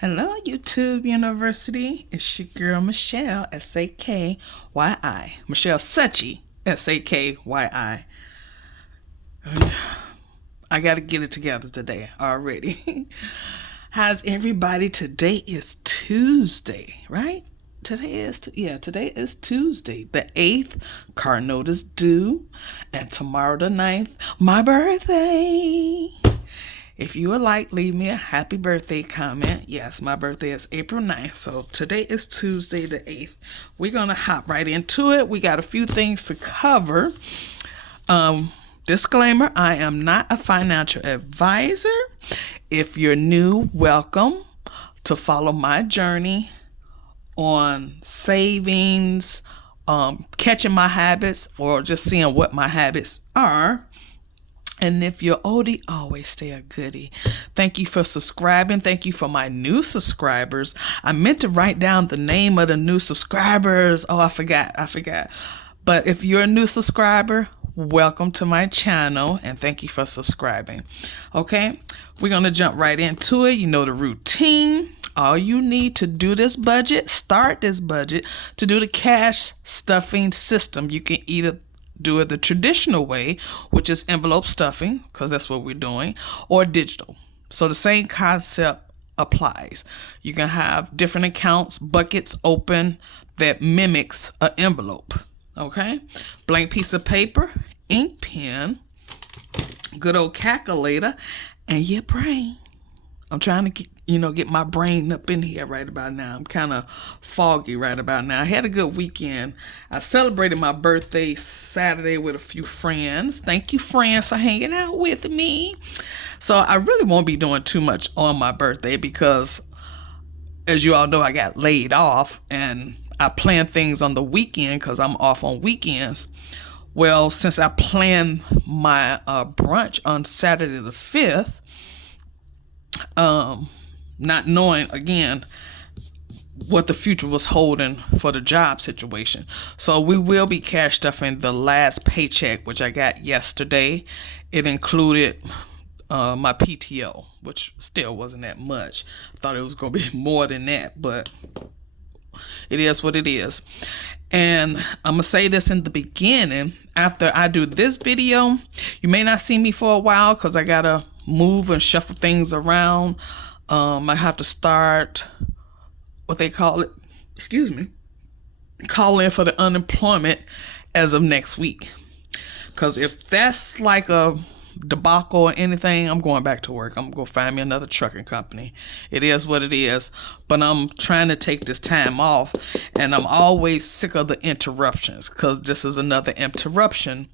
Hello, YouTube University. It's your girl, Michelle, S-A-K-Y-I. Michelle Suchy, S-A-K-Y-I. I got to get it together today already. How's everybody? Today is Tuesday, right? Today is Tuesday, the 8th. Car note is due. And tomorrow the 9th, my birthday. If you would like, leave me a happy birthday comment. Yes, my birthday is April 9th. So today is Tuesday the 8th. We're going to hop right into it. We got a few things to cover. Disclaimer, I am not a financial advisor. If you're new, welcome to follow my journey on savings, catching my habits, or just seeing what my habits are. And if you're oldie, always stay a goodie. Thank you for subscribing. Thank you for my new subscribers. I meant to write down the name of the new subscribers. Oh, I forgot. But if you're a new subscriber, welcome to my channel and thank you for subscribing. Okay, we're going to jump right into it. You know the routine. All you need to do this budget, start this budget, to do the cash stuffing system. You can either do it the traditional way, which is envelope stuffing, because that's what we're doing, or digital. So the same concept applies. You can have different accounts, buckets open that mimics an envelope. Okay, blank piece of paper, ink pen, good old calculator, and your brain. I'm trying to get my brain up in here right about now. I'm kind of foggy right about now. I had a good weekend. I celebrated my birthday Saturday with a few friends. Thank you, friends, for hanging out with me. So I really won't be doing too much on my birthday because, as you all know, I got laid off and I plan things on the weekend because I'm off on weekends. Well, since I planned my brunch on Saturday the 5th, not knowing again what the future was holding for the job situation. So we will be cash stuffing the last paycheck, which I got yesterday. It included my PTO, which still wasn't that much. I thought it was going to be more than that, but it is what it is. And I'm going to say this in the beginning. After I do this video, you may not see me for a while because I got to move and shuffle things around. I have to start what they call it, call in for the unemployment as of next week. Because if that's like a debacle or anything, I'm going back to work. I'm going to find me another trucking company. It is what it is. But I'm trying to take this time off. And I'm always sick of the interruptions because this is another interruption,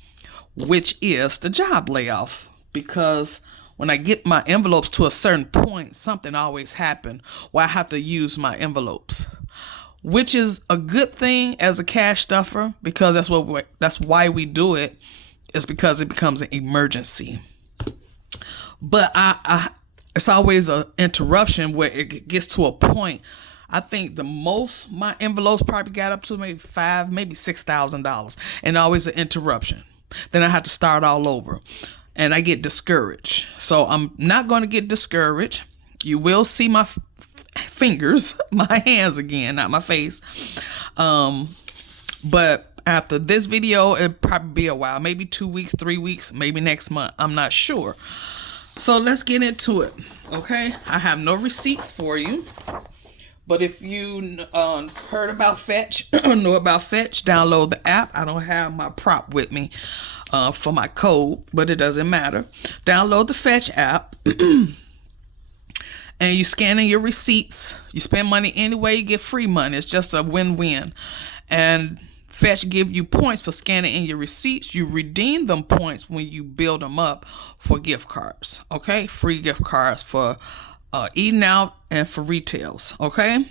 which is the job layoff. Because when I get my envelopes to a certain point, something always happens where I have to use my envelopes, which is a good thing as a cash stuffer because that's why we do it. It's because it becomes an emergency. But it's always an interruption where it gets to a point. I think the most my envelopes probably got up to maybe $5,000, maybe $6,000, and always an interruption. Then I have to start all over. And I get discouraged. So I'm not going to get discouraged. You will see my fingers, my hands again, not my face. But after this video, it'll probably be a while. Maybe 2 weeks, 3 weeks, maybe next month. I'm not sure. So let's get into it. Okay? I have no receipts for you. But if you heard about Fetch, know about Fetch, download the app. I don't have my prop with me for my code, but it doesn't matter. Download the Fetch app. And you scan in your receipts. You spend money anyway, you get free money. It's just a win-win. And Fetch give you points for scanning in your receipts. You redeem them points when you build them up for gift cards. Okay? Free gift cards for eating out and for retails. Okay?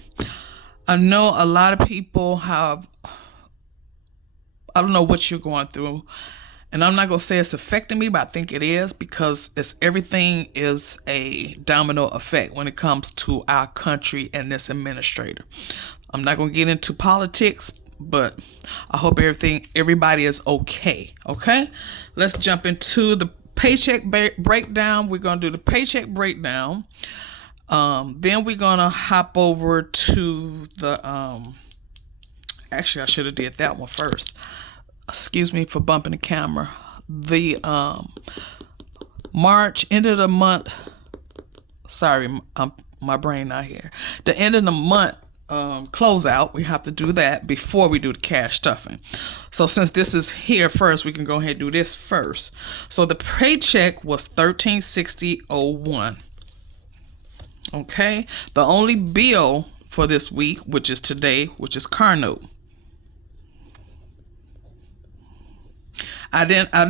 I know a lot of people have, I don't know what you're going through. And I'm not going to say it's affecting me, but I think it is because everything is a domino effect when it comes to our country and this administrator. I'm not going to get into politics, but I hope everybody is okay. Okay? Let's jump into the paycheck breakdown. We're going to do the paycheck breakdown. Then we're gonna hop over to the actually I should have did that one first. Excuse me for bumping the camera. The March, end of the month. Sorry, my brain not here. The end of the month closeout, we have to do that before we do the cash stuffing. So since this is here first, we can go ahead and do this first. So the paycheck was $1360.01. Okay, the only bill for this week, which is today, which is car note. I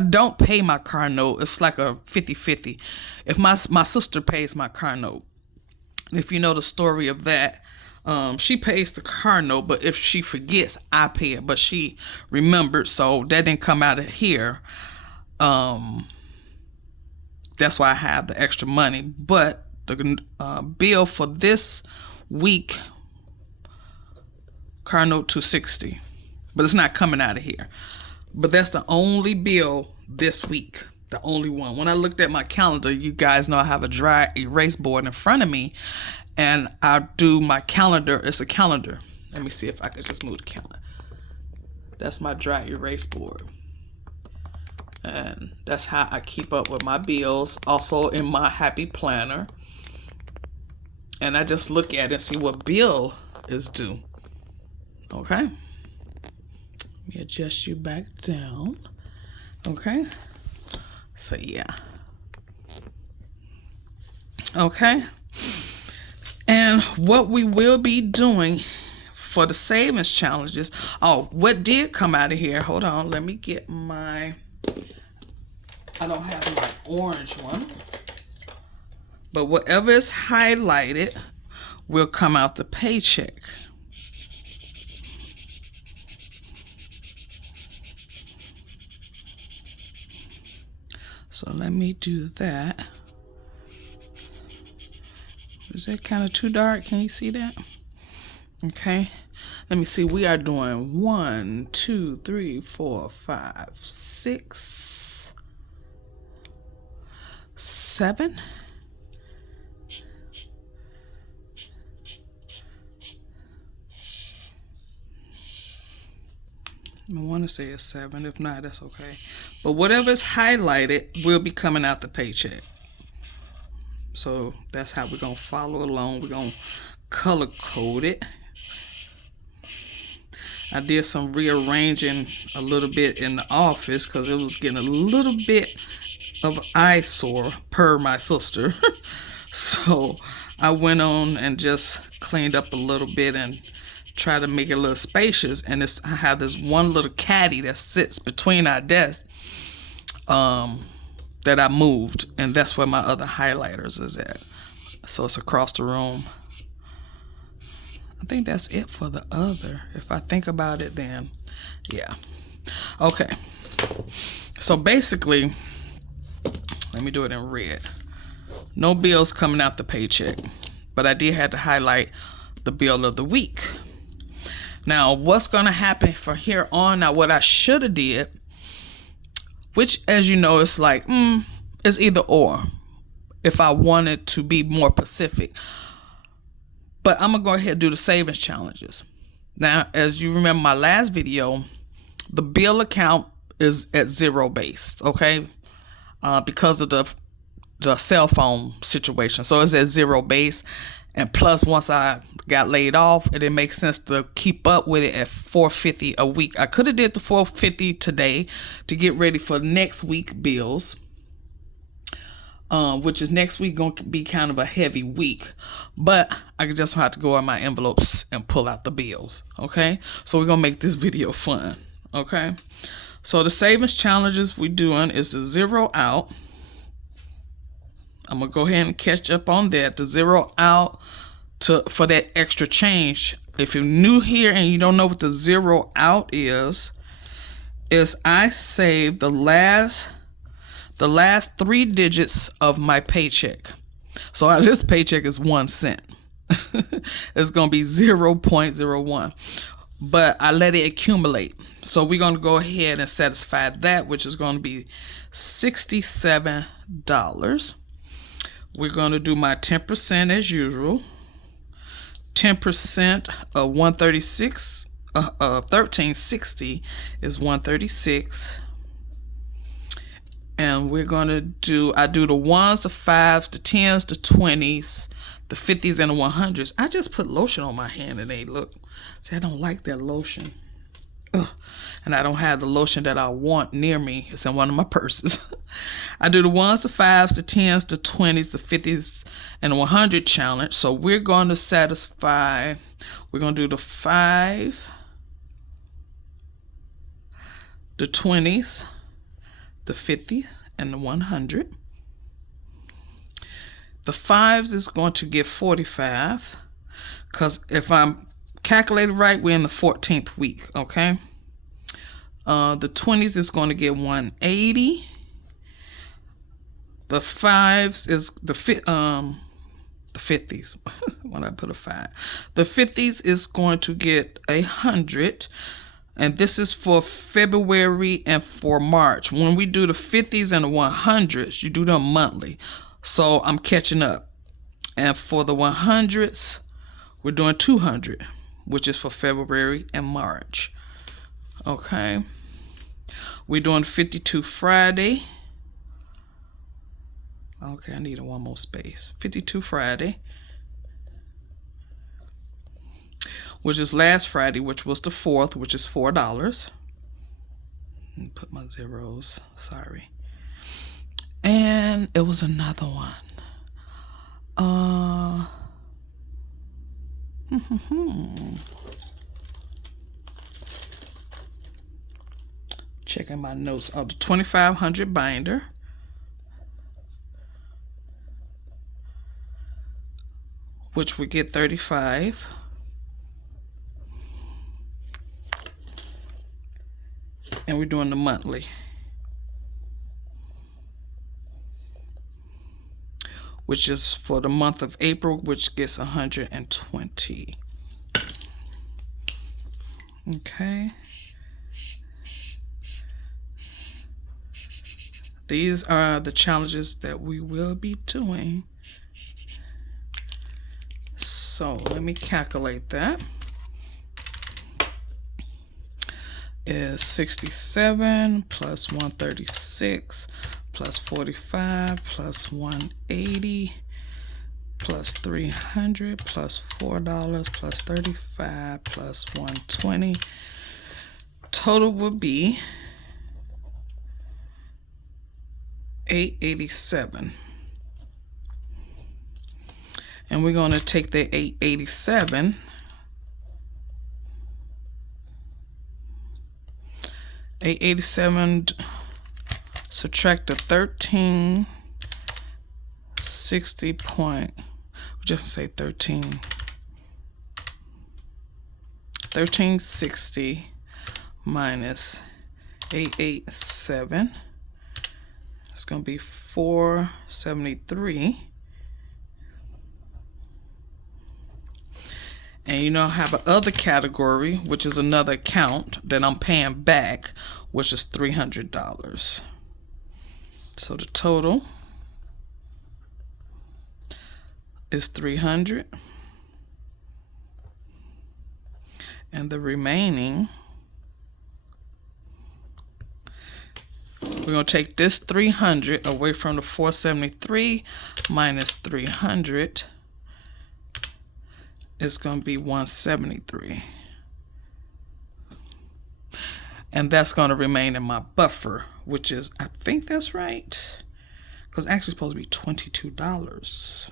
don't pay my car note. It's like a 50-50. If my sister pays my car note, if you know the story of that, she pays the car note, but if she forgets, I pay it. But she remembered, so that didn't come out of here. That's why I have the extra money. But the bill for this week, car note $260, but it's not coming out of here. But that's the only bill this week. The only one. When I looked at my calendar, you guys know I have a dry erase board in front of me, and I do my calendar. It's a calendar. Let me see if I can just move the calendar. That's my dry erase board. And that's how I keep up with my bills. Also in my happy planner. And I just look at it and see what bill is due. Okay. Let me adjust you back down. Okay. So yeah. Okay. And what we will be doing for the savings challenges. Oh, what did come out of here? Hold on. Let me get my... I don't have my orange one. But whatever is highlighted will come out the paycheck. So let me do that. Is that kind of too dark? Can you see that? Okay. Let me see. We are doing 1, 2, 3, 4, 5, 6, 7. I want to say it's 7. If not, that's okay. But whatever is highlighted will be coming out the paycheck. So that's how we're going to follow along. We're going to color code it. I did some rearranging a little bit in the office because it was getting a little bit of eyesore per my sister. So I went on and just cleaned up a little bit and try to make it a little spacious. And I have this one little caddy that sits between our desks that I moved, and that's where my other highlighters is at. So it's across the room. I think that's it for the other. If I think about it, then yeah. Okay. So basically, let me do it in red. No bills coming out the paycheck, but I did have to highlight the bill of the week. Now, what's going to happen from here on? Now, what I should have did, which, as you know, it's like, it's either or, if I wanted to be more specific. But I'm going to go ahead and do the savings challenges. Now, as you remember my last video, the bill account is at zero based, okay? Because of the cell phone situation. So it's at zero base. And plus, once I got laid off, it didn't make sense to keep up with it at $450 a week. I could have did the $450 today to get ready for next week bills, which is next week going to be kind of a heavy week. But I just have to go on my envelopes and pull out the bills. Okay, so we're gonna make this video fun. Okay, so the savings challenges we're doing is the zero out. I'm going to go ahead and catch up on that. To zero out for that extra change. If you're new here and you don't know what the zero out is I save the last 3 digits of my paycheck. So this paycheck is 1 cent. It's going to be 0.01. But I let it accumulate. So we're going to go ahead and satisfy that, which is going to be $67. we're going to do my 10% as usual. 10% of 136, 1360 is 136. And we're going to do, I do the 1s, the 5s, the 10s, the 20s, the 50s, and the 100s. I just put lotion on my hand and they look. See, I don't like that lotion. Ugh. And I don't have the lotion that I want near me. It's in one of my purses. I do the 1s, the 5s, the 10s, the 20s, the 50s, and the 100 challenge. So we're going to satisfy, we're going to do the 5, the 20s, the 50, and the 100. The 5s is going to give 45, because if I'm calculated right, we're in the 14th week, okay? The 20s is going to get 180. The 5s is the 50s. When I put a 5, the 50s is going to get 100. And this is for February and for March. When we do the 50s and the 100s, you do them monthly. So I'm catching up. And for the 100s, we're doing 200, which is for February and March. Okay. We're doing 52 Friday. Okay, I need one more space. 52 Friday, which is last Friday, which was the 4th, which is $4. Put my zeros, sorry. And it was another one. Checking my notes of the 2500 binder. Which we get 35. And we're doing the monthly, which is for the month of April, which gets 120. Okay. These are the challenges that we will be doing. So let me calculate that. Is 67 plus 136 plus 45 plus 180 plus 300 plus $4 plus 35 plus 120. Total would be 887. And we're going to take the 887 subtract the 1360 point, we're just gonna say 1360 minus 887. It's gonna be 473. And you know, I have another category, which is another account that I'm paying back, which is $300. So the total is 300. And the remaining, we're going to take this 300 away from the 473 minus 300. It's going to be 173. And that's going to remain in my buffer, which is, I think that's right, because actually it's supposed to be $22.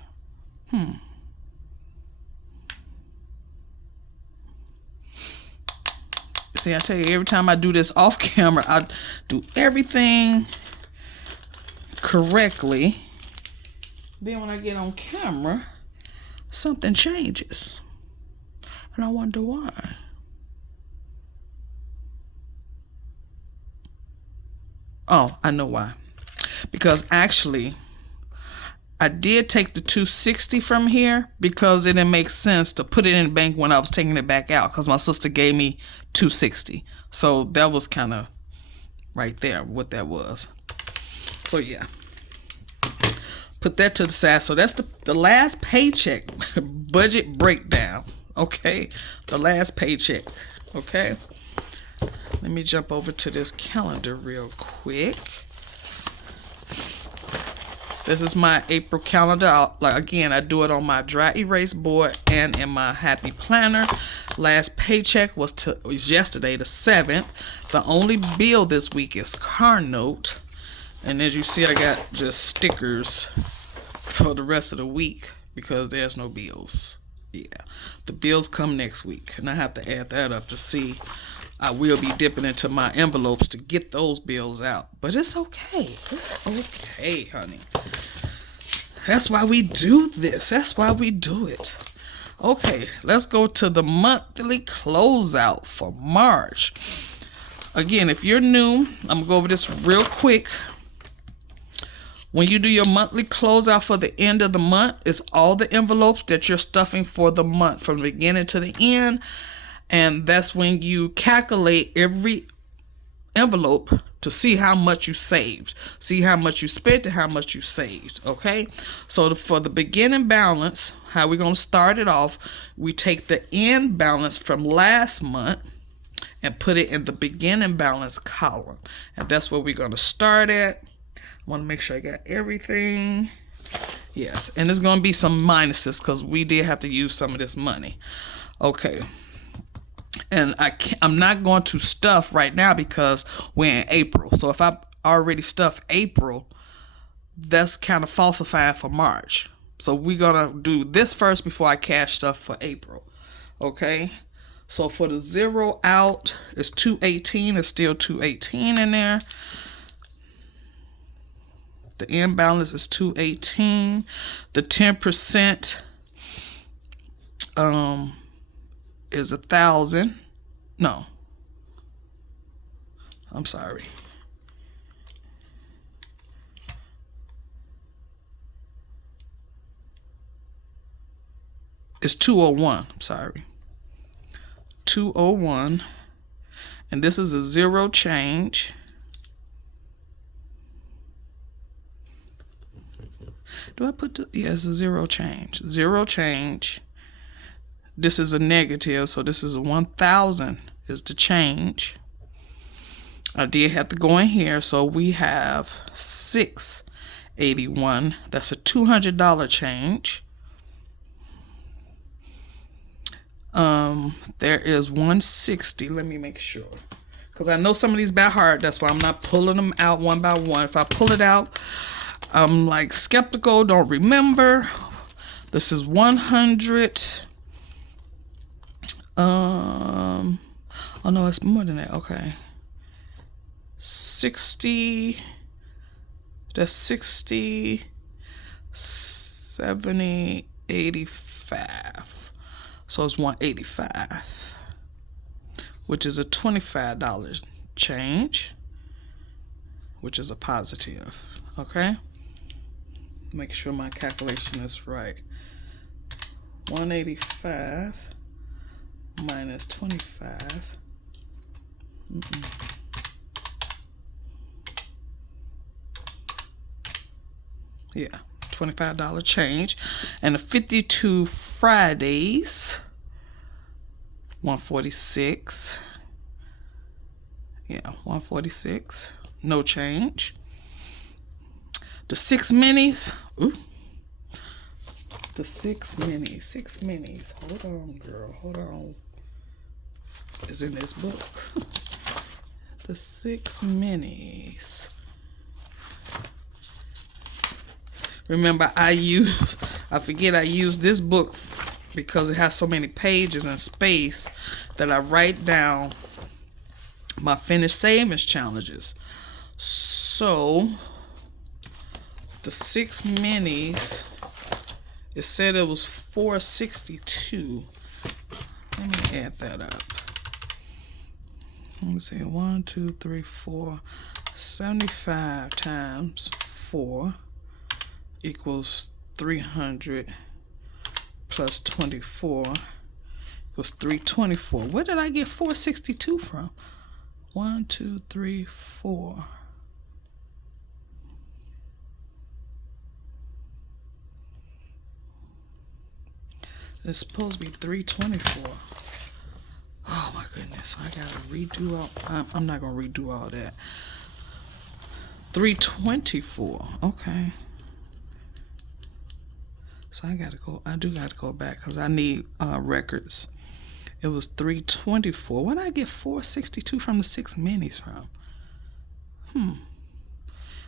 See, I tell you, every time I do this off camera, I do everything correctly. Then when I get on camera, something changes. And I wonder why. Oh, I know why. Because actually, I did take the 260 from here because it didn't make sense to put it in the bank when I was taking it back out, because my sister gave me 260. So that was kind of right there what that was. So yeah. put that to the side. So that's the last paycheck budget breakdown. Okay, the last paycheck. Okay, let me jump over to this calendar real quick. This is my April calendar. I do it on my dry erase board and in my happy planner. Last paycheck was yesterday, the 7th. The only bill this week is car note. And as you see, I got just stickers for the rest of the week because there's no bills. Yeah, the bills come next week, and I have to add that up to see. I will be dipping into my envelopes to get those bills out. But it's okay. It's okay, honey. That's why we do this. That's why we do it. Okay, let's go to the monthly closeout for March. Again, if you're new, I'm going to go over this real quick. When you do your monthly closeout for the end of the month, it's all the envelopes that you're stuffing for the month from the beginning to the end. And that's when you calculate every envelope to see how much you saved. See how much you spent and how much you saved. Okay? So for the beginning balance, how we're going to start it off, we take the end balance from last month and put it in the beginning balance column. And that's where we're going to start at. I want to make sure I got everything. Yes, and there's going to be some minuses because we did have to use some of this money. Okay. And I'm not going to stuff right now because we're in April. So if I already stuffed April, that's kind of falsifying for March. So we're going to do this first before I cash stuff for April. Okay. So for the zero out, it's 218. It's still 218 in there. The end balance is 218. The 10% is 1,000. No, I'm sorry. It's 201. I'm sorry. 201. And this is a zero change. Do I put the, yeah, it's a zero change. Zero change. This is a negative, so this is a 1,000 is the change. I did have to go in here, so we have 681. That's a $200 change. There is 160. Let me make sure, because I know some of these by heart. That's why I'm not pulling them out one by one. If I pull it out, I'm like skeptical. Don't remember. This is 100. Oh no, it's more than that. Okay. 60. That's 60, 70, 85. So it's 185, which is a $25 change, which is a positive. Okay. Make sure my calculation is right. 185 minus 25. Yeah, $25 change. And the 52 Fridays, 146. Yeah, 146. No change. The 6 minis. Ooh. The 6 minis. 6 minis. Hold on, girl. Hold on. It's in this book. The 6 minis. Remember, I forget I use this book because it has so many pages and space that I write down my finished savings challenges. So the 6 minis, it said it was 462. Let me add that up. Let me see. 1, 2, 3, 4. 75 times 4 equals 300 plus 24 equals 324. Where did I get 462 from? 1, 2, 3, 4. It's supposed to be 324. Oh my goodness, I gotta redo all. I'm not gonna redo all that. 324. Okay. So I do gotta go back because I need records. It was 324. Where did I get 462 from the 6 minis from?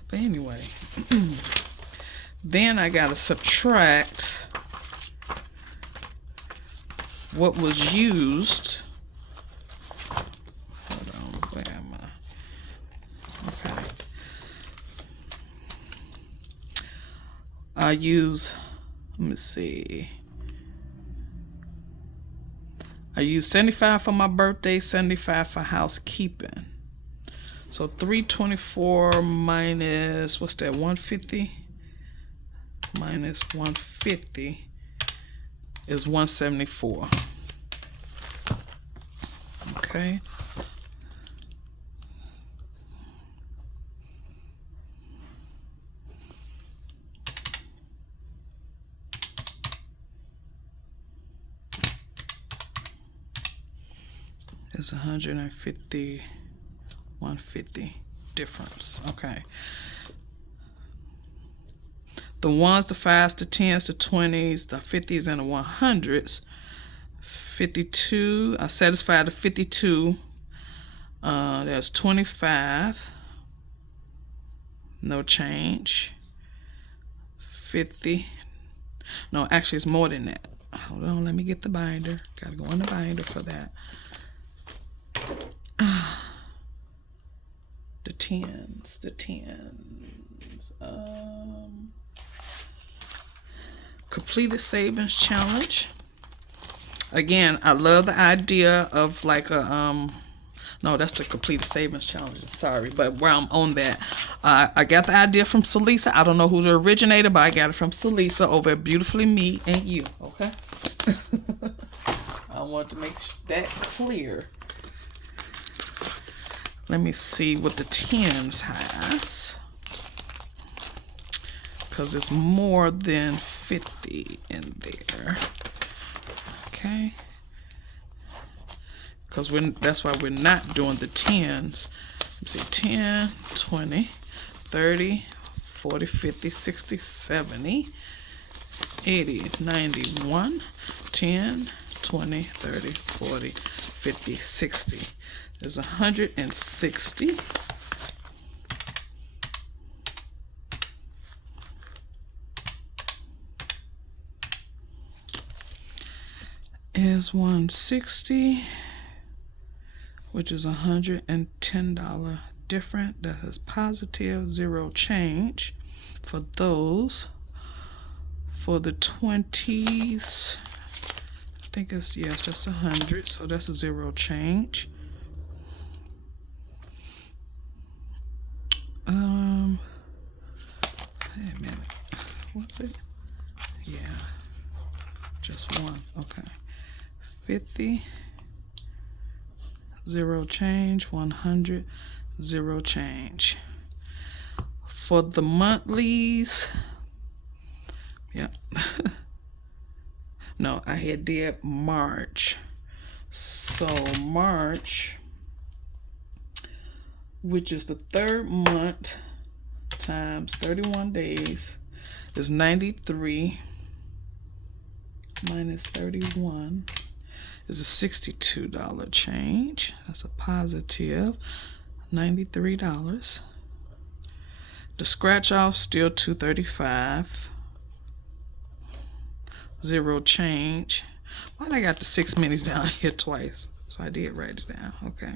But anyway, then I gotta subtract what was used. Hold on, where am I? Okay. I use, let me see. I used 75 for my birthday, 75 for housekeeping. So 324 minus, what's that, 150? Minus 150 is 174. Okay. It's 150, 150 difference. Okay. The 1s, the 5s, the 10s, the 20s, the 50s, and the 100s. 52, I satisfied the 52. There's 25. No change. 50. No, actually it's more than that. Hold on, let me get the binder. Gotta go in the binder for that. The tens. Completed savings challenge. Again, I love the idea of like a no, that's the completed savings challenge. Sorry, but where I'm on that, I got the idea from Celisa. I don't know who the originator, but I got it from Celisa over at Beautifully Me and You. Okay. I want to make that clear. Let me see what the tens has, because it's more than 50 in there. Okay. Because that's why we're not doing the tens. Let's see, 10, 20, 30, 40, 50, 60, 70, 80, 91, 10, 20, 30, 40, 50, 60. There's 160. Is 160, which is $110 different. That is positive, zero change for those. For the 20s, I think it's, yes, that's 100, so that's a zero change. Wait a minute, what's it? Yeah, just one, okay. 50, zero change. 100, zero change. For the monthlies, yeah. No, I had did March. So March, which is the third month times 31 days, is 93 minus 31 is a $62 change. That's a positive $93. The scratch off still $235. Zero change. Why did I got the 6 minis down here twice? So I did write it down. Okay.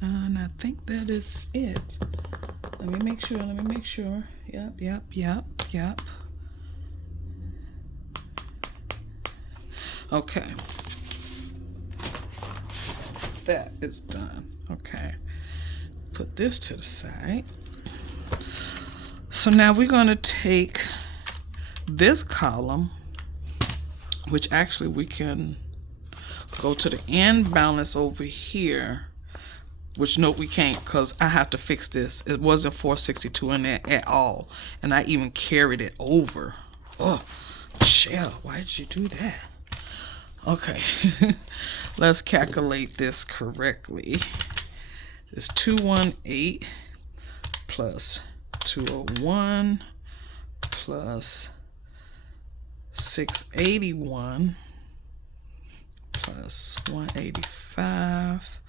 And I think that is it. Let me make sure. Yep. Okay. That is done. Okay. Put this to the side. So now we're going to take this column, which actually we can go to the end balance over here, which no, we can't, because I have to fix this. It wasn't 462 in there at all, and I even carried it over. Oh, Shell, why did you do that? Okay, let's calculate this correctly. It's 218 plus 201 plus 681 plus 185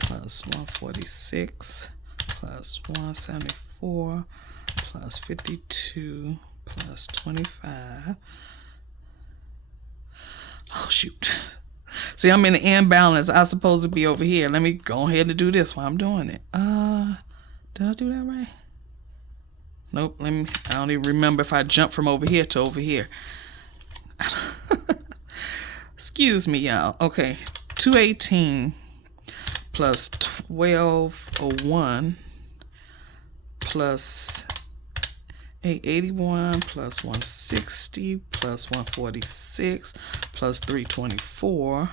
plus 146 plus 174 plus 52 plus 25. Oh, shoot. See, I'm in the imbalance. I'm supposed to be over here. Let me go ahead and do this while I'm doing it. Did I do that right? Nope. I don't even remember if I jumped from over here to over here. Excuse me, y'all. Okay. 218 plus 1201 plus 881 plus 160 plus 146 plus 324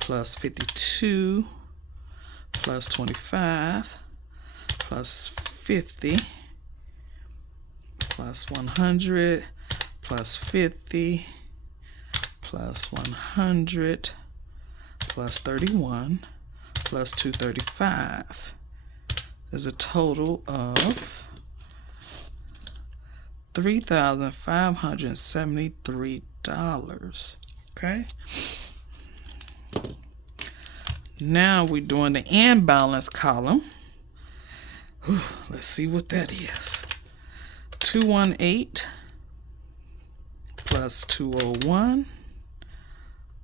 plus 52 plus 25 plus 50 plus 100 plus 50 plus 100 plus 31 plus 235 is a total of $3,573. Okay. Now we're doing the imbalance column. Let's see what that is. 218 plus 201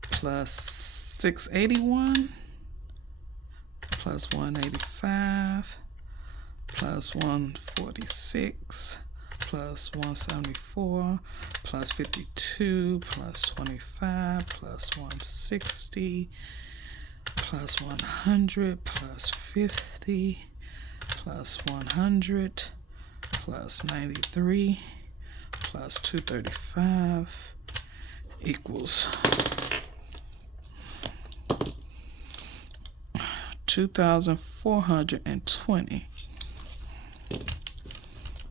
plus 681 plus 185 plus 146 plus 174 plus 52 plus 25 plus 160 plus 100 plus 50 plus 100 plus 93 plus 235 equals 2,420.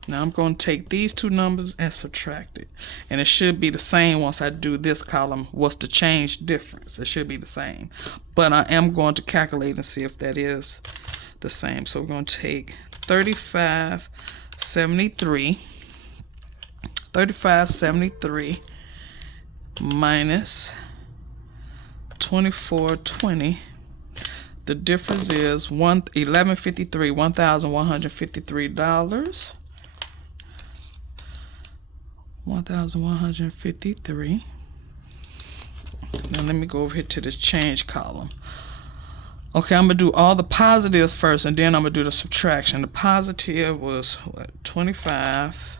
Now I'm going to take these two numbers and subtract it. And it should be the same once I do this column. What's the change difference? It should be the same. But I am going to calculate and see if that is the same. So we're going to take 3573 minus 2420. The difference is $1,153. $1,153. Now let me go over here to this change column. Okay, I'm gonna do all the positives first, and then I'm gonna do the subtraction. The positive was what? 25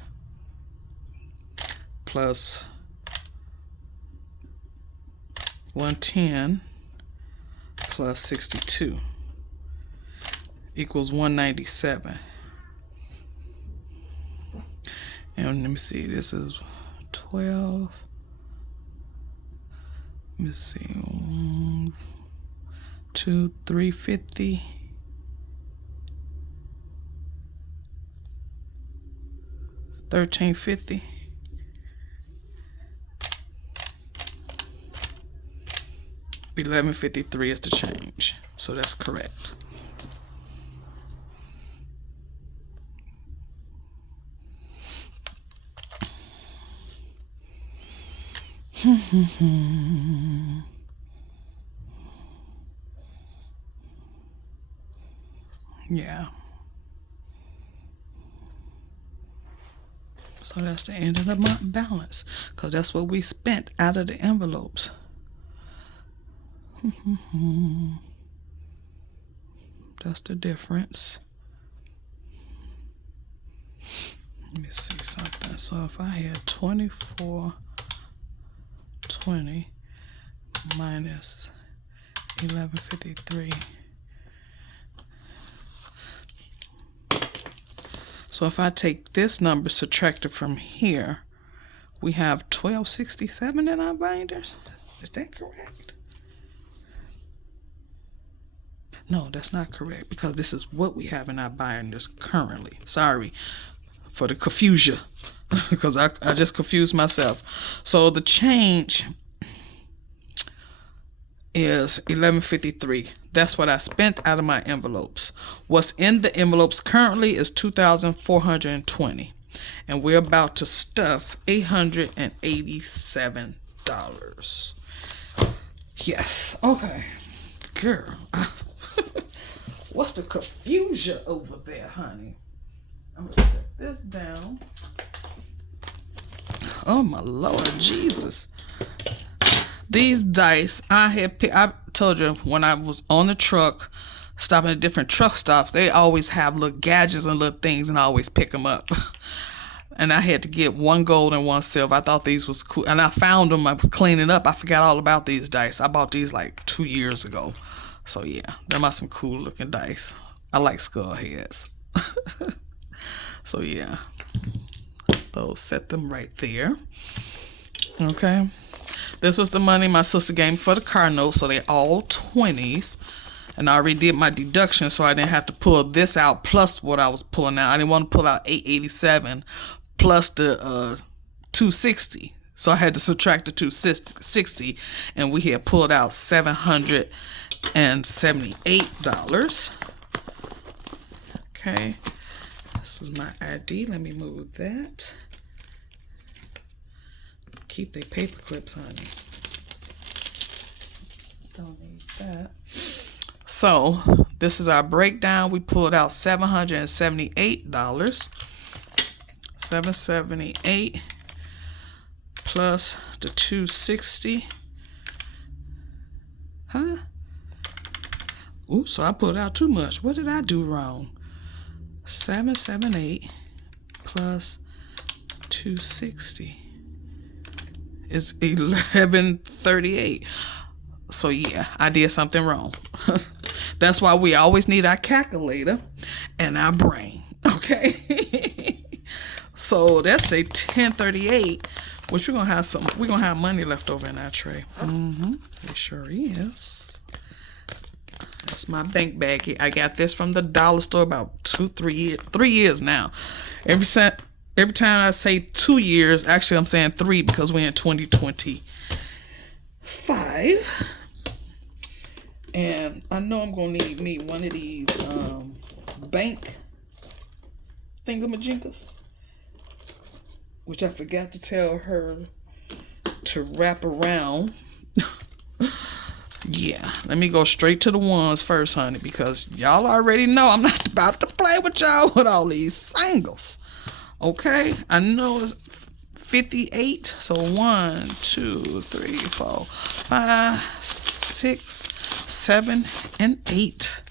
plus 110 plus 62 equals 197. And let me see, this is 12. Let me see, 1, 2, 350. 1350. $11.53 is the change, so that's correct. Yeah. So that's the end of the month balance, because that's what we spent out of the envelopes. That's the difference. Let me see something. So if I had 2420 minus 1153. So if I take this number subtracted from here, we have 1267 in our binders. Is that correct? No, that's not correct, because this is what we have in our binders currently. Sorry for the confusion. because I just confused myself. So the change is $11.53. That's what I spent out of my envelopes. What's in the envelopes currently is $2,420, and we're about to stuff $887. Yes. Okay. Girl. What's the confusion over there, honey? I'm gonna set this down. Oh my Lord Jesus. These dice I told you when I was on the truck, stopping at different truck stops, they always have little gadgets and little things, and I always pick them up. And I had to get one gold and one silver. I thought these was cool, and I found them. I was cleaning up. I forgot all about these dice. I bought these like 2 years ago. So yeah, them are some cool looking dice. I like skull heads. So yeah, those, set them right there. Okay. This was the money my sister gave me for the car note, so they all 20s. And I already did my deduction, so I didn't have to pull this out plus what I was pulling out. I didn't want to pull out 887 plus the 260. So I had to subtract the 260, and we had pulled out $778. Okay. This is my ID. Let me move that. Keep their paper clips, honey. Don't need that. So this is our breakdown. We pulled out $778. 778 plus the 260. Huh? Ooh, so I pulled out too much. What did I do wrong? 778 plus 260 is 1138. So yeah, I did something wrong. That's why we always need our calculator and our brain. Okay. So that's say 1038, which we're gonna have money left over in our tray. It sure is. That's my bank bag. I got this from the dollar store about 3 years now. Every time I say 2 years, actually I'm saying 3 because we're in 2025. And I know I'm gonna need me one of these bank thingamajinkas, which I forgot to tell her to wrap around. Yeah, let me go straight to the ones first, honey, because y'all already know I'm not about to play with y'all with all these singles. Okay, I know it's 58. So 1, 2, 3, 4, 5, 6, 7, and 8.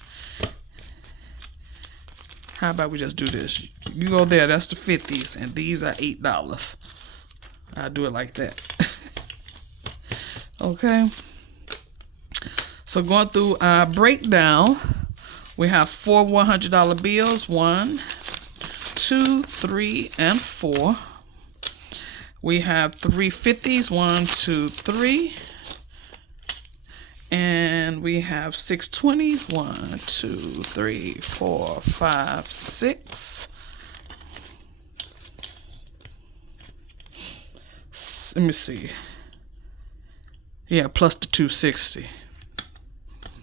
How about we just do this? You go there, that's the 50s, and these are $8. I'll do it like that. Okay. So going through our breakdown, we have 4 $100 bills. 1, 2, 3, and 4. We have 3 50s. 1, 2, 3. And we have 6 20s. 1, 2, 3, 4, 5, 6. Let me see. Yeah, plus the 260.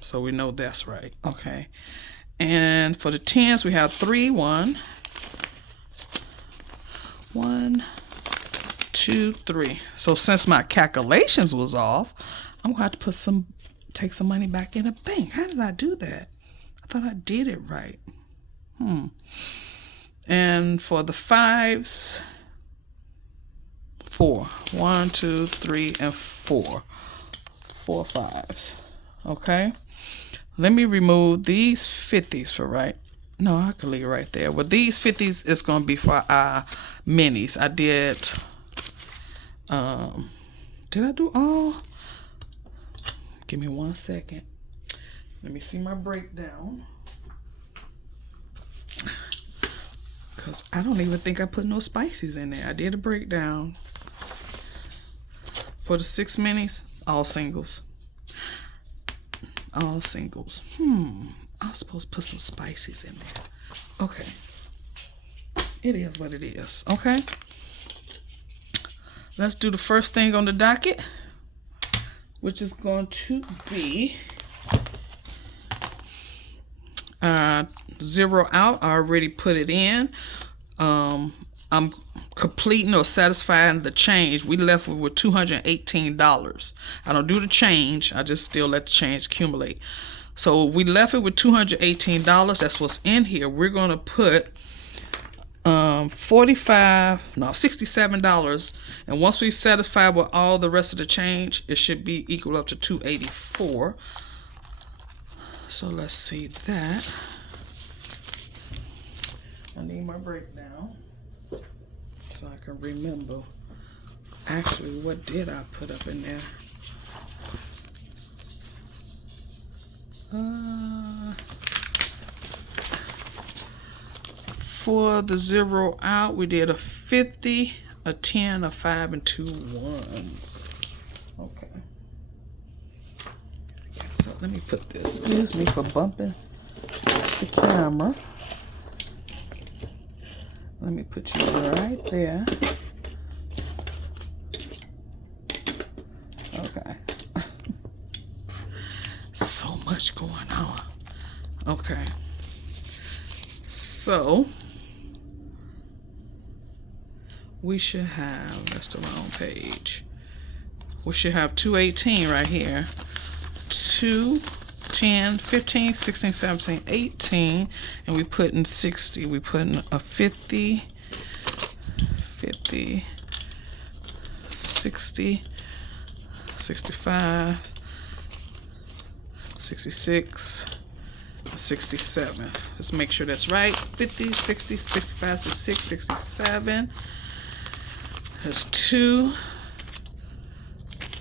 So we know that's right. Okay. And for the 10s, we have 3 1. 1, 2, 3. So since my calculations was off, I'm gonna have to take some money back in the bank. How did I do that? I thought I did it right. And for the 5s, 4. 1, 2, 3, and 4. 4 5s. Okay. Let me remove these 50s for right. No, I can leave it right there. Well, these 50s is going to be for our minis. I did I do all? Give me 1 second. Let me see my breakdown. Because I don't even think I put no spices in there. I did a breakdown. For the 6 minis, all singles. All singles. I'm supposed to put some spices in there. Okay. It is what it is. Okay. let's do the first thing on the docket, which is going to be zero out. I already put it in. I'm completing or satisfying the change. We left with $218. I don't do the change. I just still let the change accumulate. So we left it with $218. That's what's in here. We're going to put $67. And once we satisfy with all the rest of the change, it should be equal up to $284. So let's see that. I need my breakdown so I can remember actually what did I put up in there. For the zero out, we did a 50, a 10, a 5, and 2 ones. Okay. So let me put this. Excuse me for bumping the camera. Let me put you right there. Okay. So much going on. Okay. So we should have, that's the wrong page. We should have 218 right here. 2, 10, 15, 16, 17, 18, and we put in 60. We put in a 50, 50, 60, 65, 66, 67. Let's make sure that's right. 50, 60, 65, 66, 67. That's 2.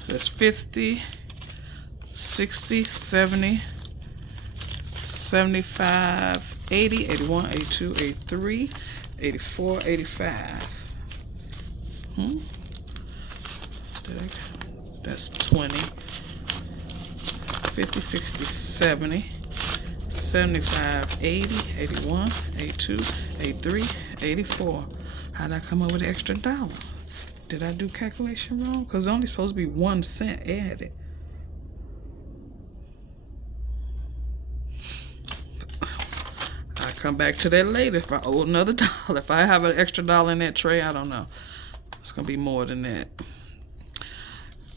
That's 50. 60, 70, 75, 80, 81, 82, 83, 84, 85. That's 20. 50, 60, 70, 75, 80, 81, 82, 83, 84. How did I come up with an extra $1? Did I do calculation wrong? Because it's only supposed to be 1 cent added. Come back to that later if I owe another $1. If I have an extra $1 in that tray, I don't know. It's gonna be more than that.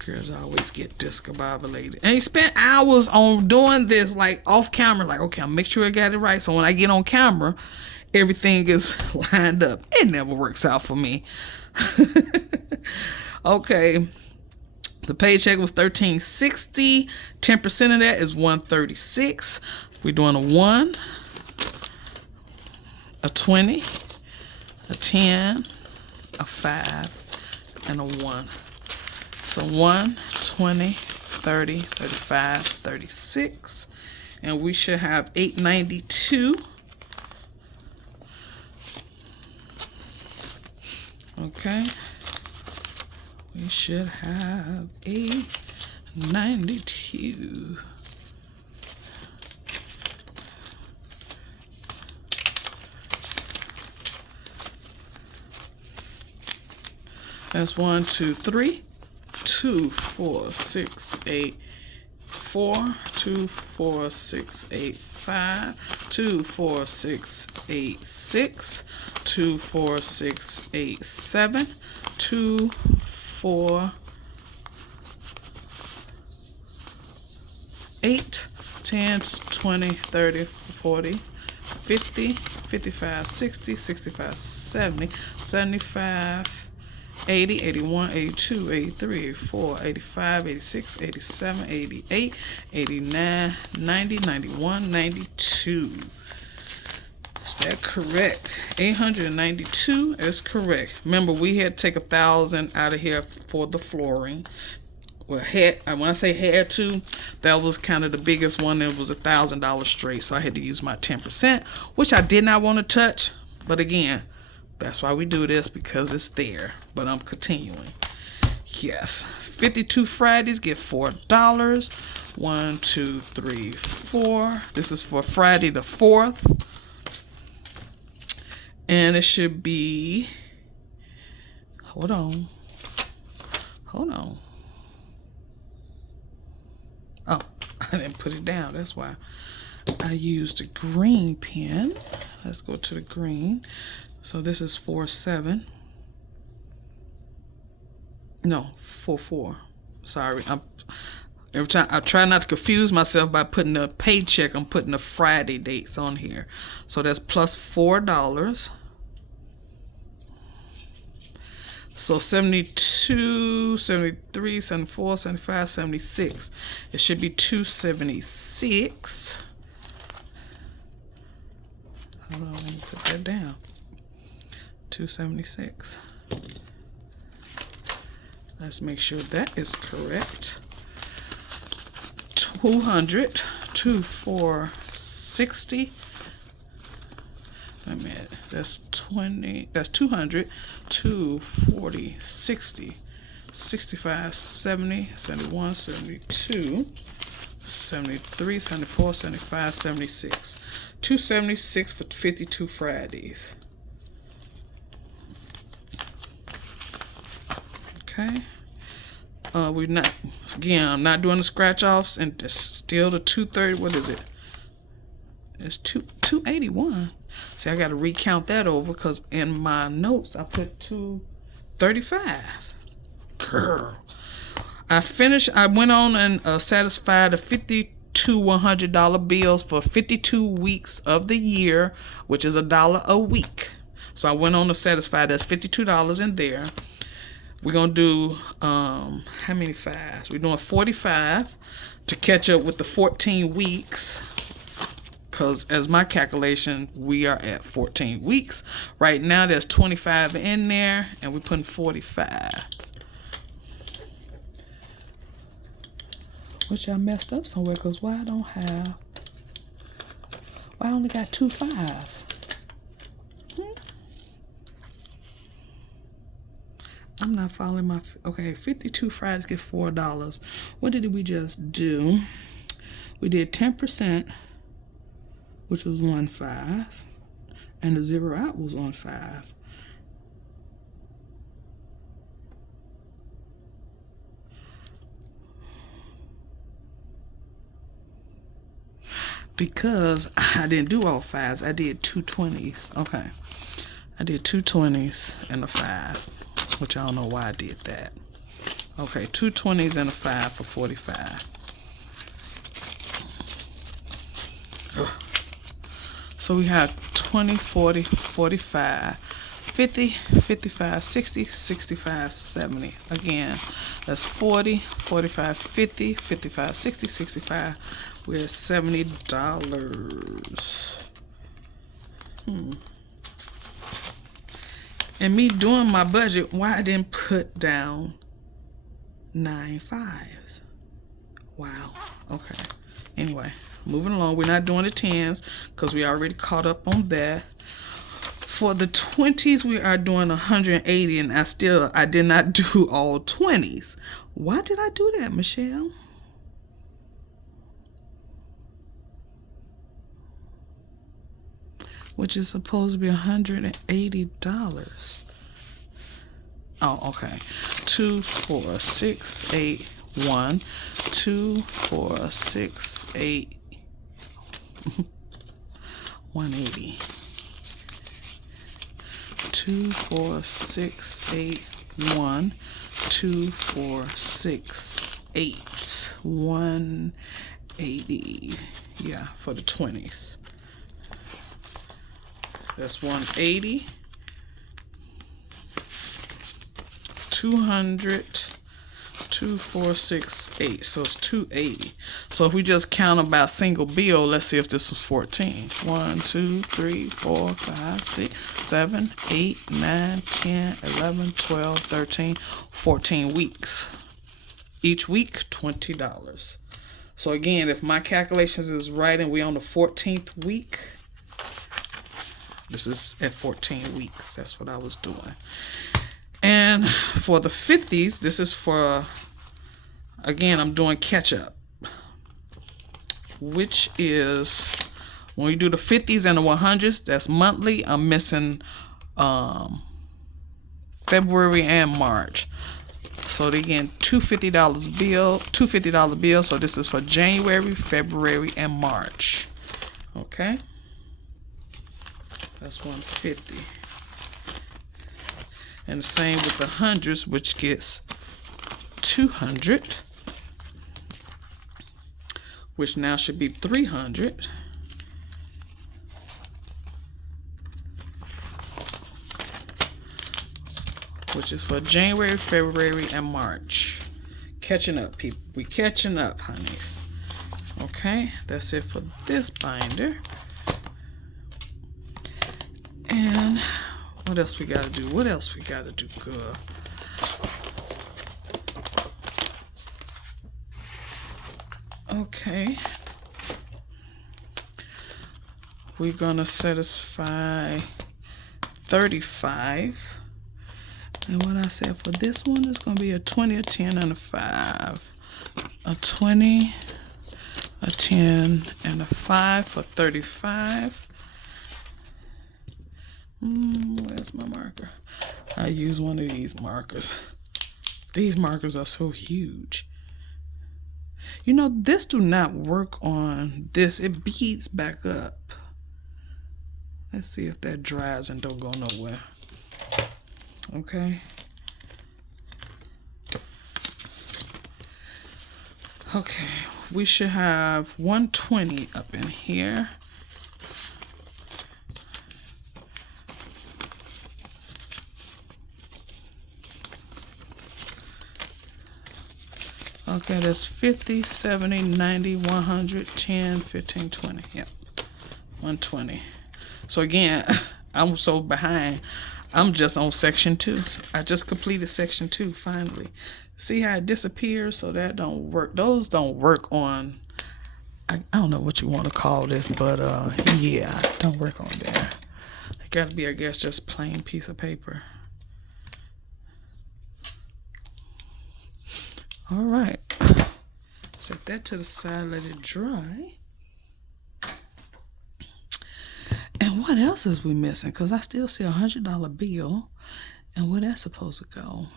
Girls always get discombobulated. And he spent hours on doing this, like off camera, like, okay, I'll make sure I got it right. So when I get on camera, everything is lined up. It never works out for me. Okay. The paycheck was $13.60. 10% of that is $136. We're doing a 1. A 20, a 10, a 5, and a 1. So 1, 20, 30, 35, 36. And we should have $892. Okay. We should have $892. That's 1, 2, 3, 2, 4, 6, 8, 4, 2, 4, 6, 8, 5, 2, 4, 6, 8, 6, 2, 4, 6, 8, 7, 2, 4, 8, 10, 20, 30, 40, 50, 55, 60, 65, 70, 75, 80, 81, 82, 83, 84, 85, 86, 87, 88, 89, 90, 91, 92. Is that correct? 892 is correct. Remember, we had to take 1,000 out of here for the flooring. Well, when I say had to, that was kind of the biggest one. It was $1,000 straight, so I had to use my 10%, which I did not want to touch. But again, that's why we do this, because it's there. But I'm continuing. Yes. 52 Fridays get $4. 1, 2, 3, 4. This is for Friday the 4th. And it should be, hold on, Hold on. Oh, I didn't put it down. That's why I used a green pen. Let's go to the green. So this is 4-7. No, 4-4. Sorry. Every time I try not to confuse myself by putting a paycheck, I'm putting the Friday dates on here. So that's plus $4. So 72, 73, 74, 75, 76. It should be 276. Hold on, let me put that down. 276. Let's make sure that is correct. 200, 2460. Wait a minute. That's 20. That's 200, 240, 60, 65, 70, 71, 72, 73, 74, 75, 76. 276 for 52 Fridays. Okay. We're not, again, I'm not doing the scratch offs, and it's still the 230. What is it? It's 281. See, I got to recount that over because in my notes I put 235. Girl. I went on and satisfied the 52 $100 bills for 52 weeks of the year, which is $1 a week. So I went on to satisfy that's $52 in there. We're going to do, how many fives? We're doing 45 to catch up with the 14 weeks. Because as my calculation, we are at 14 weeks. Right now, there's 25 in there, and we're putting 45. Which I messed up somewhere, because why I only got 2 5s? I'm not following my, okay, 52 Fridays get $4. What did we just do? We did 10%, which was 1.5, and the zero out was 1.5. Because I didn't do all 5s, I did 2 20s. Okay, I did 2 20s and a 5, which I don't know why I did that. Okay, 2 20s and a 5 for 45. Ugh. So we have 20, 40, 45, 50, 55, 60, 65, 70. Again, that's 40, 45, 50, 55, 60, 65. We're at $70. And me doing my budget, why I didn't put down 9 5s? Wow. Okay. Anyway, moving along. We're not doing the 10s because we already caught up on that. For the 20s, we are doing 180, and I did not do all 20s. Why did I do that, Michelle? Which is supposed to be $180. Oh, okay. 2, 4, 6, 8, 1, 2, 4, 6, 8, 180. 2, 4, 6, 8, 1, 2, 4, 6, 8, 180. Yeah, for the 20s. That's 180, 200, 2, 4, 6, 8. So it's 280. So if we just count them by single bill, let's see if this was 14. 1, 2, 3, 4, 5, 6, 7, 8, 9, 10, 11, 12, 13, 14 weeks. Each week, $20. So again, if my calculations is right and we're on the 14th week, this is at 14 weeks. That's what I was doing. And for the 50s, this is for, again, I'm doing catch up, which is when we do the 50s and the 100s, that's monthly. I'm missing February and March. So they getting two $50 bills. So this is for January, February, and March. Okay, that's 150. And the same with the hundreds, which gets 200, which now should be 300. Which is for January, February, and March. Catching up, people. We catching up, honeys. Okay, that's it for this binder. And what else we gotta do? What else we gotta do, girl? Okay. We're gonna satisfy 35. And what I said for this one is going to be a 20, a 10, and a 5. A 20, a 10, and a 5 for 35. Where's my marker? I use one of these markers. These markers are so huge. You know, this do not work on this. It beads back up. Let's see if that dries and don't go nowhere. Okay. Okay, we should have 120 up in here. Okay, that's 50, 70, 90, 100, 10, 15, 20. Yep, 120. So again, I'm so behind. I'm just on section 2. I just completed section 2 finally. See how it disappears? So that don't work. Those don't work on, I don't know what you want to call this, but yeah, don't work on there. It got to be, I guess, just plain piece of paper. All right. Set that to the side, let it dry. And what else is we missing? Because I still see $100 bill. And where that's supposed to go?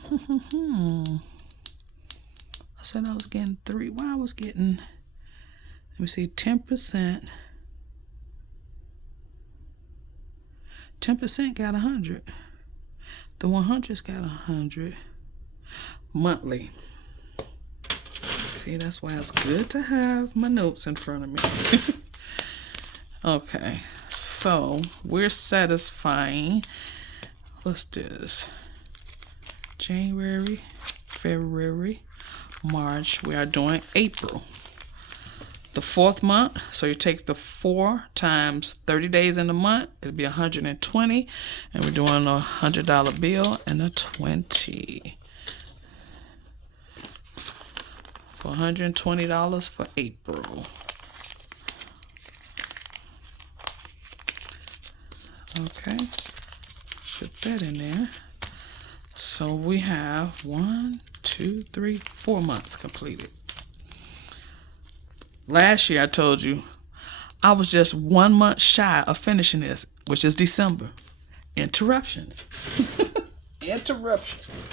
I said I was getting 3. Why I was getting, let me see, 10%. 10% got 100. The 100's got 100. Monthly. See, that's why it's good to have my notes in front of me. Okay, so we're satisfying, what's this? January, February, March. We are doing April. The 4th month, so you take the 4 times 30 days in the month, it'll be 120, and we're doing a $100 bill and a 20. For $120 for April. Okay, put that in there. So we have 1, 2, 3, 4 months completed. Last year I told you I was just 1 month shy of finishing this, which is December. Interruptions. Interruptions.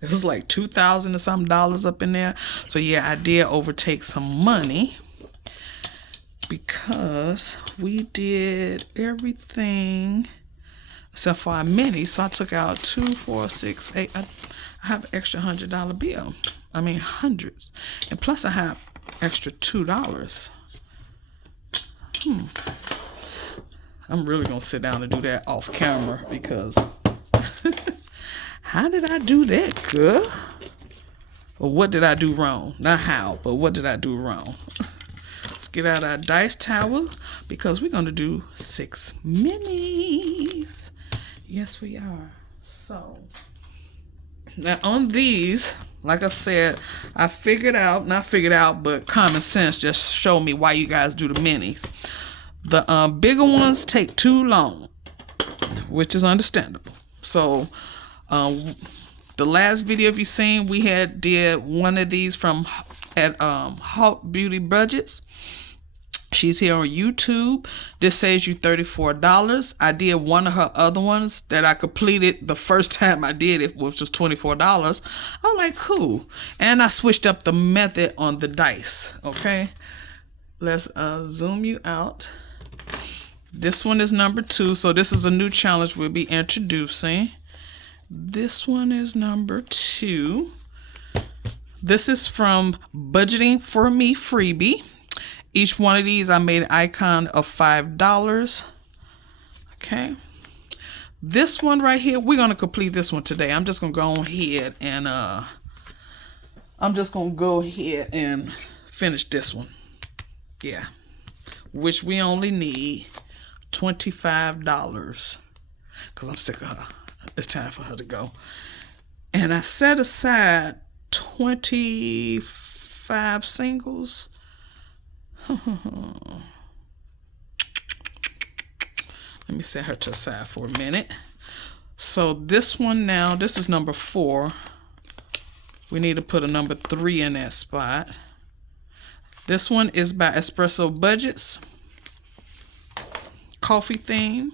It was like $2,000 or something up in there. So yeah, I did overtake some money because we did everything except for our mini. So I took out 2, 4, 6, 8. I have an extra $100 bill. I mean hundreds. And plus I have extra $2. I'm really gonna sit down and do that off camera because how did I do that, girl? Or what did I do wrong? Not how, but what did I do wrong? Let's get out our dice tower because we're gonna do 6 minis. Yes, we are. So now on these, like I said, I figured out, not figured out, but common sense just showed me why you guys do the minis. The bigger ones take too long, which is understandable. So the last video if you seen, we did one of these from at Hawk Beauty Budgets. She's here on YouTube. This saves you $34. I did one of her other ones that I completed the first time I did it, which was $24. I'm like, cool. And I switched up the method on the dice. Okay. Let's zoom you out. This one is number 2. So this is a new challenge we'll be introducing. This one is number 2. This is from Budgeting for Me Freebie. Each one of these, I made an icon of $5. Okay. This one right here, we're going to complete this one today. I'm just going to go ahead and finish this one. Yeah. Which we only need $25. Because I'm sick of her. It's time for her to go. And I set aside 25 singles. Let me set her to the side for a minute. So this one now, this is number 4. We need to put a number 3 in that spot. This one is by Espresso Budgets. Coffee theme.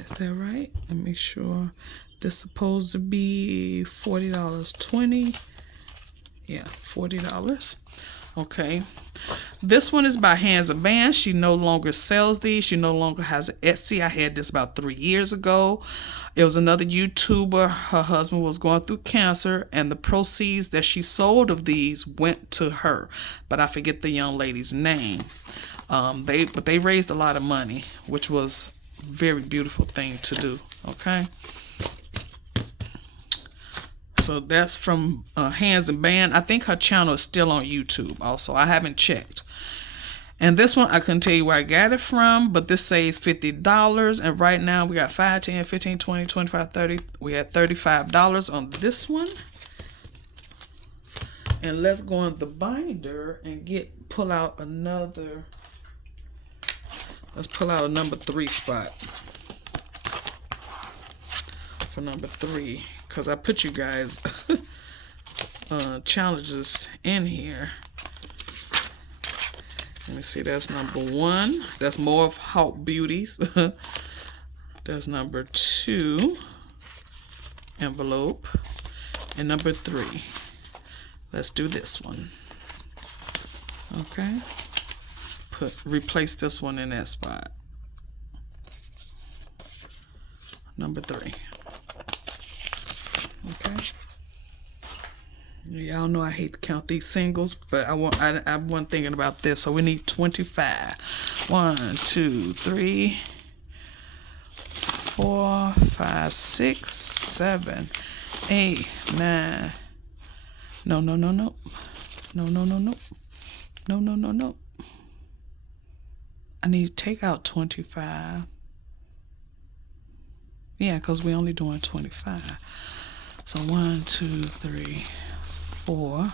Is that right? Let me make sure. This is supposed to be $40. 20. Yeah, $40. Okay. This one is by Hands and Bands. She no longer sells these. She no longer has an Etsy. I had this about 3 years ago. It was another YouTuber. Her husband was going through cancer, and the proceeds that she sold of these went to her. But I forget the young lady's name. They raised a lot of money, which was a very beautiful thing to do. Okay. So that's from Hands and Band. I think her channel is still on YouTube also. I haven't checked. And this one, I couldn't tell you where I got it from, but this saves $50. And right now we got 5, 10, 15, 20, 25, 30. We had $35 on this one. And let's go on the binder and pull out another. Let's pull out a number 3 spot for number 3. Because I put you guys challenges in here. Let me see. That's number 1. That's more of Hot Beauties. That's number 2. Envelope. And number 3. Let's do this one. Okay. Replace this one in that spot. Number 3. Okay. Y'all know I hate to count these singles, but I wasn't thinking about this, so we need 25. 1, 2, 3, 4, 5, 6, 7, 8, 9. No. No. I need to take out 25. Yeah, because we're only doing 25. So 1, 2, 3, 4,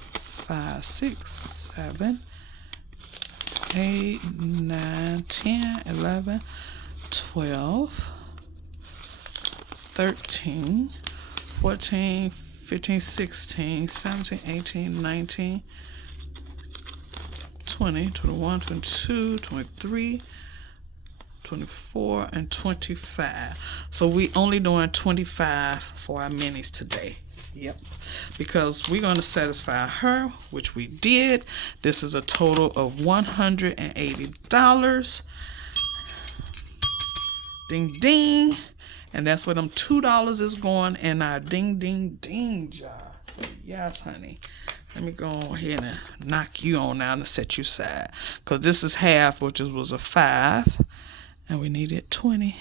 5, 6, 7, 8, 9, 10, 11, 12, 13, 14, 15, 16, 17, 18, 19, 20, 21, 22, 23, 24, and 25. So we only doing 25 for our minis today. Yep. Because we're going to satisfy her, which we did. This is a total of $180. Ding, ding. And that's where them $2 is going in our ding, ding, ding jar. So yes, honey. Let me go ahead and knock you on out and set you aside. Because this is half, which was a 5. And we needed 20.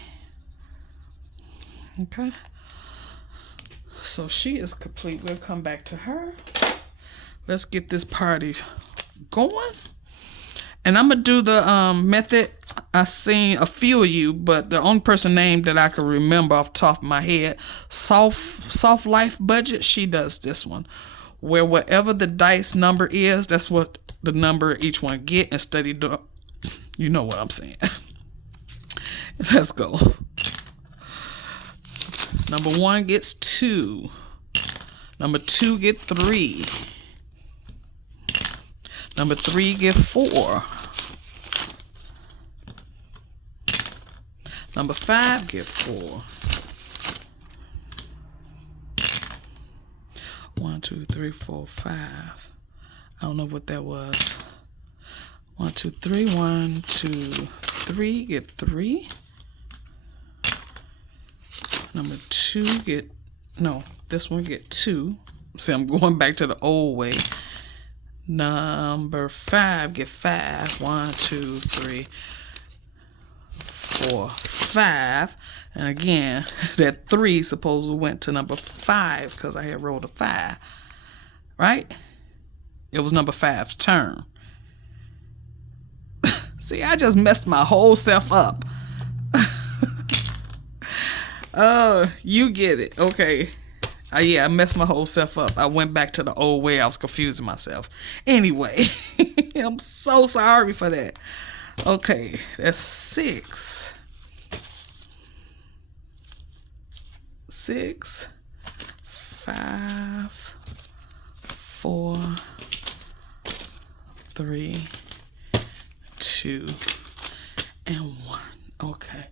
Okay. So she is complete. We'll come back to her. Let's get this party going. And I'm going to do the method. I seen a few of you, but the only person name that I can remember off the top of my head, Soft Life Budget, she does this one. Where whatever the dice number is, that's what the number each one get and study. You know what I'm saying. Let's go. Number 1 gets 2. Number 2 get 3. Number 3 get 4. Number 5 get 4. 1, 2, 3, 4, 5. I don't know what that was. 1, 2, 3. 1, 2, 3 get 3. Number 2 get, no, this one get 2. See, I'm going back to the old way. Number 5 get 5. 1, 2, 3, 4, 5. And again, that 3 supposedly went to number 5 because I had rolled a 5. Right? It was number 5's turn. See, I just messed my whole self up. Oh, you get it. Okay. Yeah, I messed my whole self up. I went back to the old way. I was confusing myself. Anyway, I'm so sorry for that. Okay, that's 6. 6, 5, 4, 3, 2, and 1. Okay.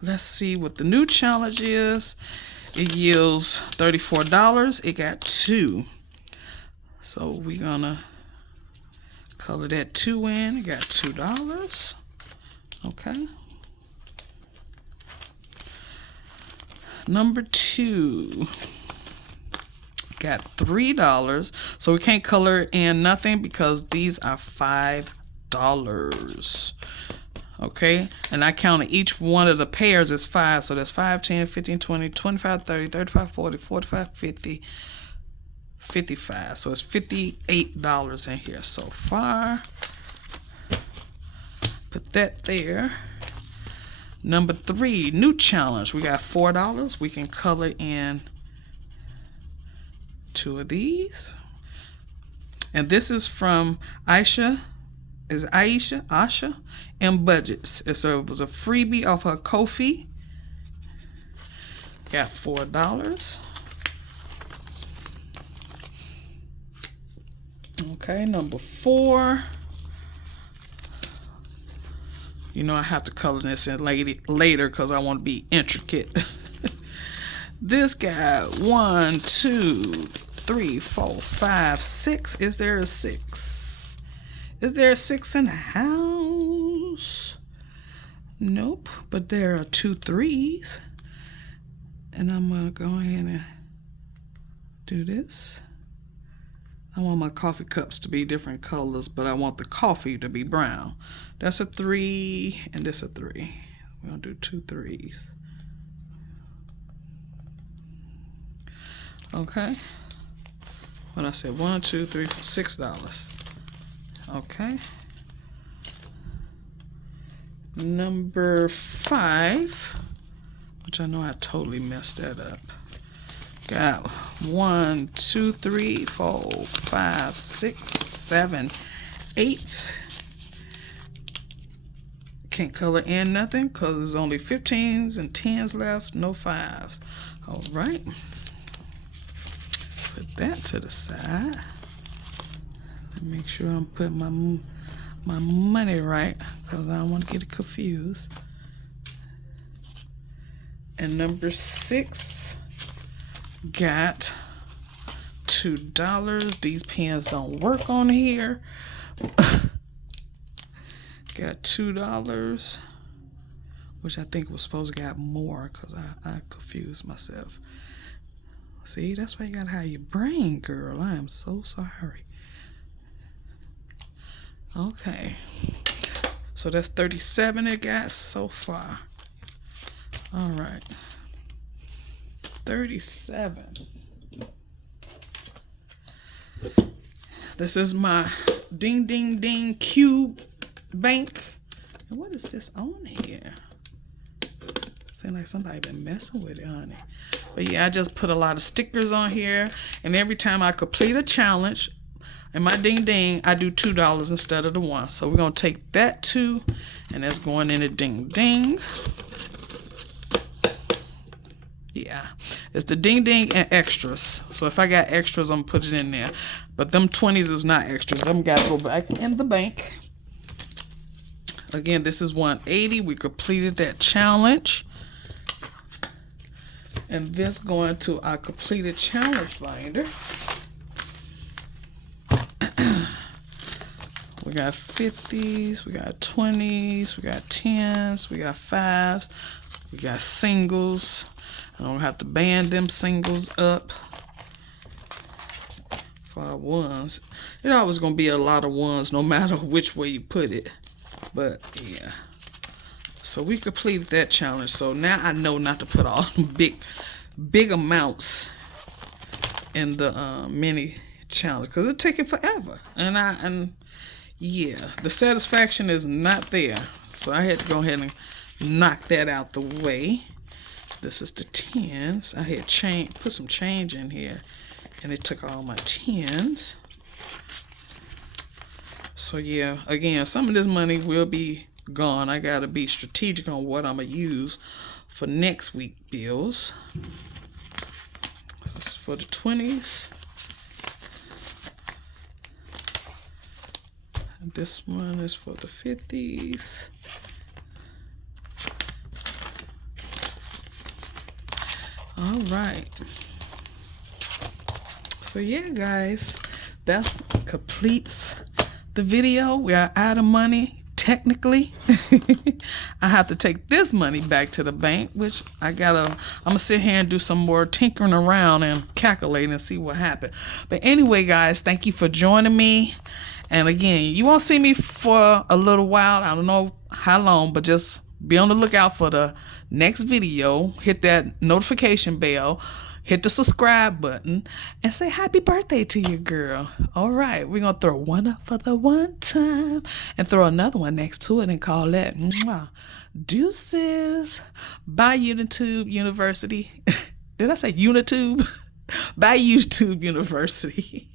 Let's see what the new challenge is. It yields $34. It got 2. So we're gonna color that 2 in. It got $2. Okay. Number 2 got $3. So we can't color in nothing because these are $5. Okay, and I counted each one of the pairs as 5. So that's 5, 10, 15, 20, 25, 30, 35, 40, 45, 50, 55. So it's $58 in here so far. Put that there. Number 3, new challenge. We got $4. We can color in 2 of these. And this is from Asha and Budgets. So it was a freebie off her Ko-fi. Got $4. Okay, number 4. You know I have to color this in later because I want to be intricate. This got 1, 2, 3, 4, 5, 6. Is there a 6? Is there a 6 in the house? Nope, but there are 2 3s. And I'm going to go ahead and do this. I want my coffee cups to be different colors, but I want the coffee to be brown. That's a 3, and this a 3. We're going to do 2 3s. Okay. When I said 1, 2, 3, $6. Okay. Number 5, which I know I totally messed that up. Got 1, 2, 3, 4, 5, 6, 7, 8. Can't color in nothing because there's only 15s and 10s left, no 5s. All right. Put that to the side. Make sure I'm putting my money right because I don't want to get it confused. And number 6 got $2. These pens don't work on here. Got $2, which I think was supposed to got more because I confused myself. See, that's why you gotta have your brain, girl. I am so sorry. Okay, so that's 37 it got so far. All right, 37. This is my ding ding ding cube bank. And what is this on here? Seems like somebody been messing with it, honey. But yeah, I just put a lot of stickers on here, and every time I complete a challenge in my ding ding, I do $2 instead of the 1. So we're gonna take that 2, and that's going in a ding ding. Yeah, it's the ding ding and extras. So if I got extras, I'm gonna put it in there. But them 20s is not extras. Them gotta go back in the bank. Again, this is 180. We completed that challenge. And this going to our completed challenge binder. We got 50s, we got 20s, we got 10s, we got 5s, we got singles. I don't have to band them singles up for our ones. It's always going to be a lot of ones no matter which way you put it. But yeah. So we completed that challenge. So now I know not to put all big amounts in the mini challenge because it's taking forever. And yeah, the satisfaction is not there. So I had to go ahead and knock that out the way. This is the 10s. I had put some change in here, and it took all my 10s. So yeah, again, some of this money will be gone. I gotta be strategic on what I'm gonna use for next week bills. This is for the 20s. This one is for the 50s. All right. So yeah, guys, that completes the video. We are out of money, technically. I have to take this money back to the bank, which I'm gonna sit here and do some more tinkering around and calculating and see what happened. But anyway, guys, thank you for joining me. And again, you won't see me for a little while. I don't know how long, but just be on the lookout for the next video. Hit that notification bell. Hit the subscribe button. And say happy birthday to your girl. All right. We're going to throw one up for the one time. And throw another one next to it and call that mwah. Deuces. Bye, YouTube University. Did I say Unitube? Bye, YouTube University.